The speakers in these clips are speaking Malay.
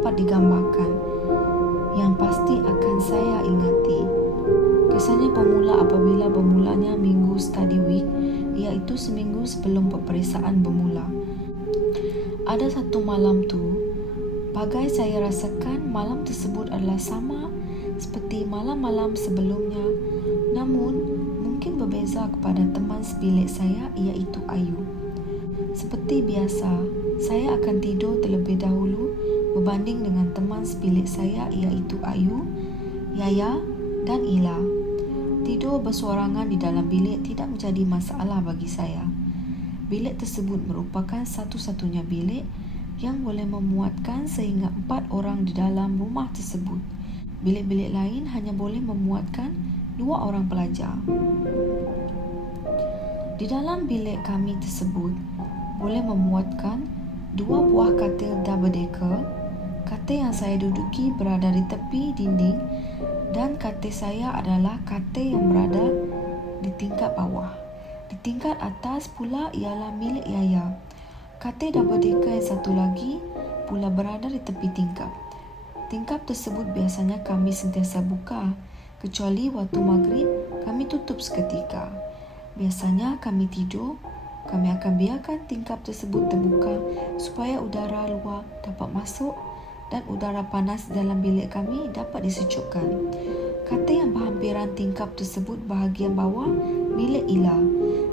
dapat digambarkan, yang pasti akan saya ingati. Kesannya pemula apabila bermulanya minggu study week, iaitu seminggu sebelum peperiksaan bermula. Ada satu malam tu, bagai saya rasakan malam tersebut adalah sama seperti malam-malam sebelumnya, namun mungkin berbeza kepada teman sebilik saya, iaitu Ayu. Seperti biasa, saya akan tidur terlebih dahulu berbanding dengan teman sebilik saya, iaitu Ayu, Yaya dan Ila. Tidur bersorangan di dalam bilik tidak menjadi masalah bagi saya. Bilik tersebut merupakan satu-satunya bilik yang boleh memuatkan sehingga 4 orang di dalam rumah tersebut. Bilik-bilik lain hanya boleh memuatkan 2 orang pelajar. Di dalam bilik kami tersebut boleh memuatkan 2 buah katil double decker. Katil yang saya duduki berada di tepi dinding dan katil saya adalah katil yang berada di tingkat bawah. Di tingkat atas pula ialah milik Yaya. Katil double decker yang satu lagi pula berada di tepi tingkap. Tingkap tersebut biasanya kami sentiasa buka, kecuali waktu maghrib kami tutup seketika. Biasanya kami tidur, kami akan biarkan tingkap tersebut terbuka supaya udara luar dapat masuk dan udara panas dalam bilik kami dapat disejukkan. Katil yang berhampiran tingkap tersebut bahagian bawah milik Ila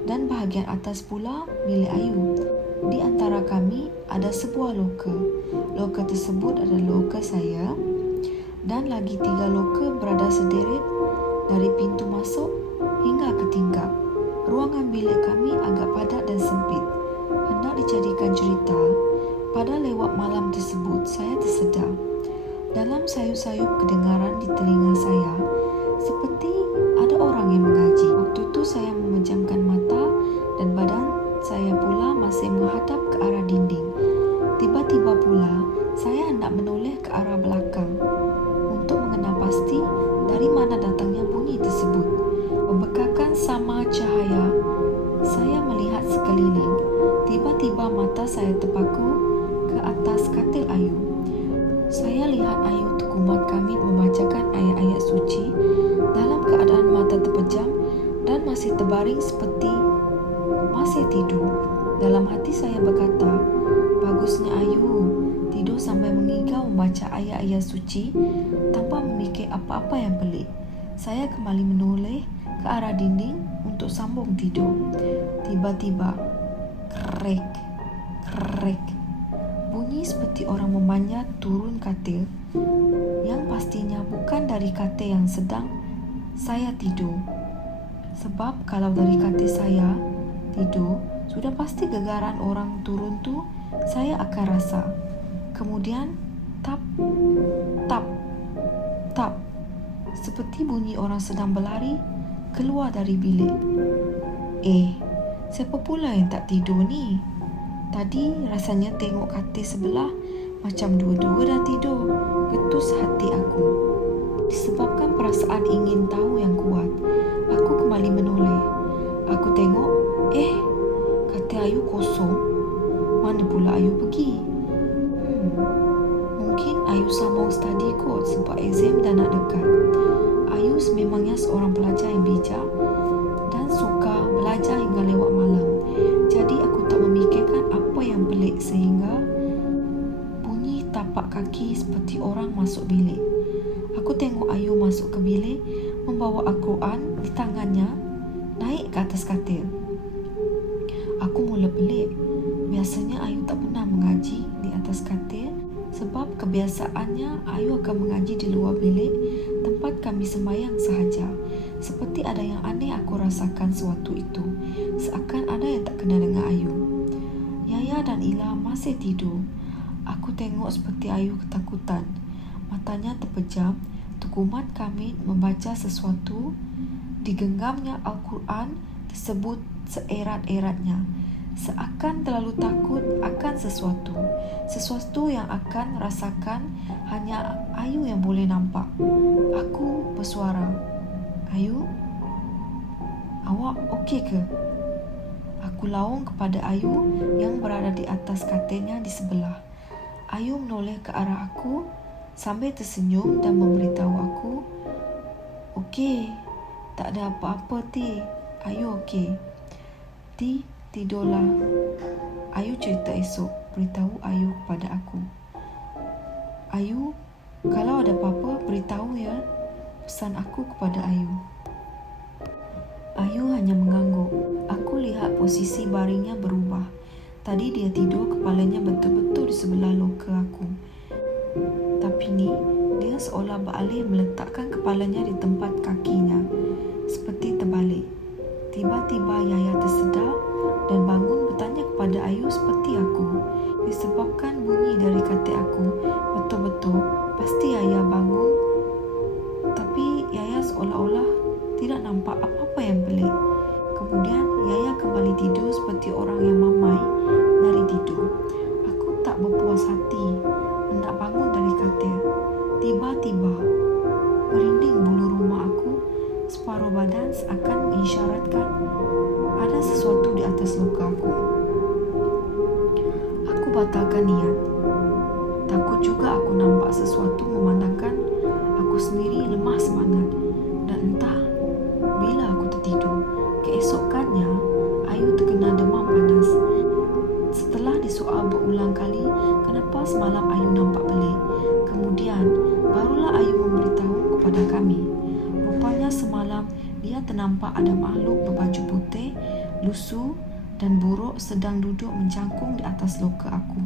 dan bahagian atas pula milik Ayu. Di antara kami ada sebuah loker. Loker tersebut adalah loker saya dan lagi 3 loker berada sederet dari pintu masuk hingga ke tingkap. Ruangan bilik kami agak padat dan sempit. Hendak dijadikan cerita, pada lewat malam tersebut saya tersedar. Dalam sayup-sayup kedengaran di telinga saya, seperti ada orang yang mengaji. Waktu itu saya memejamkan mata dan badan saya pula masih menghadap ke arah dinding. Tiba-tiba pula saya hendak menoleh ke arah belakang untuk mengenal pasti dari mana datangnya bunyi tersebut. Berbekakan sama cahaya, saya melihat sekeliling. Tiba-tiba mata saya terpaku ke atas katil Ayu. Saya lihat Ayu terkumat kamit membacakan ayat-ayat suci dalam keadaan mata terpejam dan masih terbaring seperti masih tidur. Dalam hati saya berkata, bagusnya Ayu tidur sampai mengigau membaca ayat-ayat suci tanpa memikir apa-apa yang pelik. Saya kembali menoleh ke arah dinding untuk sambung tidur. Tiba-tiba, krek, krek, bunyi seperti orang memanjat turun katil, yang pastinya bukan dari katil yang sedang saya tidur. Sebab kalau dari katil saya tidur, sudah pasti gegaran orang turun tu saya akan rasa. Kemudian tap, tap, tap, seperti bunyi orang sedang berlari keluar dari bilik. Siapa pula yang tak tidur ni? Tadi rasanya tengok katil sebelah macam dua-dua dah tidur. Getus hati aku. Disebabkan perasaan ingin tahu yang kuat, aku kembali menoleh. Aku tengok, katil Ayu kosong. Mana pula Ayu pergi? Mungkin Ayu sambung study kot sebab exam dah nak dekat. Ayu sememangnya seorang pelajar yang bijak dan suka belajar hingga lewat malam. Jadi aku tak memikirkan apa yang pelik sehingga bunyi tapak kaki seperti orang masuk bilik. Aku tengok Ayu masuk ke bilik membawa Al-Quran di tangannya naik ke atas katil. Aku mula pelik. Biasanya Ayu tak pernah mengaji di atas katil sebab kebiasaannya Ayu akan mengaji di luar bilik tempat kami sembahyang sahaja. Seperti ada yang aneh aku rasakan sewaktu itu. Seakan ada yang tak kena dengan Ayu. Yaya dan Ila masih tidur. Aku tengok seperti Ayu ketakutan. Matanya terpejam, terkumat kamit membaca sesuatu. Digenggamnya Al-Quran tersebut seerat-eratnya. Seakan terlalu takut akan sesuatu yang akan rasakan hanya Ayu yang boleh nampak. Aku bersuara, Ayu, awak okey ke? Aku laung kepada Ayu yang berada di atas katilnya di sebelah. Ayu menoleh ke arah aku sambil tersenyum dan memberitahu aku, "Okey, tak ada apa-apa, Ti. Ayu okey. Ti, tidurlah." Ayu cerita esok, beritahu Ayu kepada aku. "Ayu, kalau ada apa-apa, beritahu ya," pesan aku kepada Ayu. Ayu hanya mengangguk. Aku lihat posisi baringnya berubah. Tadi dia tidur kepalanya betul-betul di sebelah loka aku. Tapi ni, dia seolah beralih meletakkan kepalanya di tempat kakinya, seperti terbalik. Tiba-tiba Yaya tersedar dan bangun bertanya kepada Ayu seperti aku. Disebabkan bunyi dari katil aku, betul-betul pasti Yaya bangun. Tapi Yaya seolah-olah tidak nampak apa-apa yang pelik. Kemudian Yaya kembali tidur seperti orang yang mamai dari tidur. Aku tak berpuas hati hendak bangun dari katil. Tiba-tiba merinding bulu rumah aku. Separuh badan seakan mengisyaratkan ada sesuatu di atas loka aku. Aku batalkan niat. Takut juga aku nampak sesuatu memandangkan aku sendiri lemah semangat. Dan entah bila aku tertidur, keesokannya Ayu terkena demam panas. Setelah disoal berulang kali kenapa semalam Ayu nampak pelik, kemudian barulah Ayu memberitahu kepada kami. Rupanya semalam dia ternampak ada makhluk berbaju putih, lusuh dan buruk sedang duduk mencangkung di atas loka aku.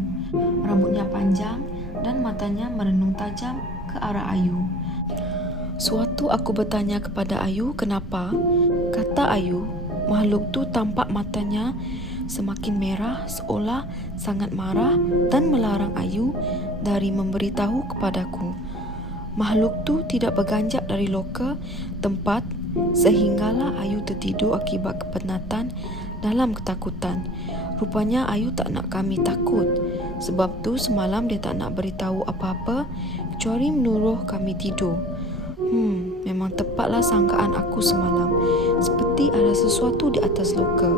Rambutnya panjang dan matanya merenung tajam ke arah Ayu. Suatu aku bertanya kepada Ayu kenapa. Kata Ayu, makhluk tu tampak matanya semakin merah seolah sangat marah dan melarang Ayu dari memberitahu kepadaku. Makhluk tu tidak berganjak dari loka tempat sehinggalah Ayu tertidur akibat kepenatan dalam ketakutan. Rupanya Ayu tak nak kami takut. Sebab tu semalam dia tak nak beritahu apa-apa kecuali menyuruh kami tidur. Memang tepatlah sangkaan aku semalam. Seperti ada sesuatu di atas loka.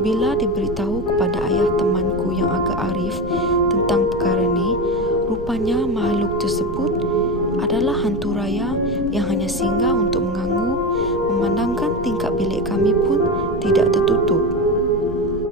Bila diberitahu kepada ayah temanku yang agak arif tentang perkara ni, rupanya makhluk tersebut adalah hantu raya yang hanya singgah untuk mengganggu, memandangkan tingkap bilik kami pun tidak tertutup.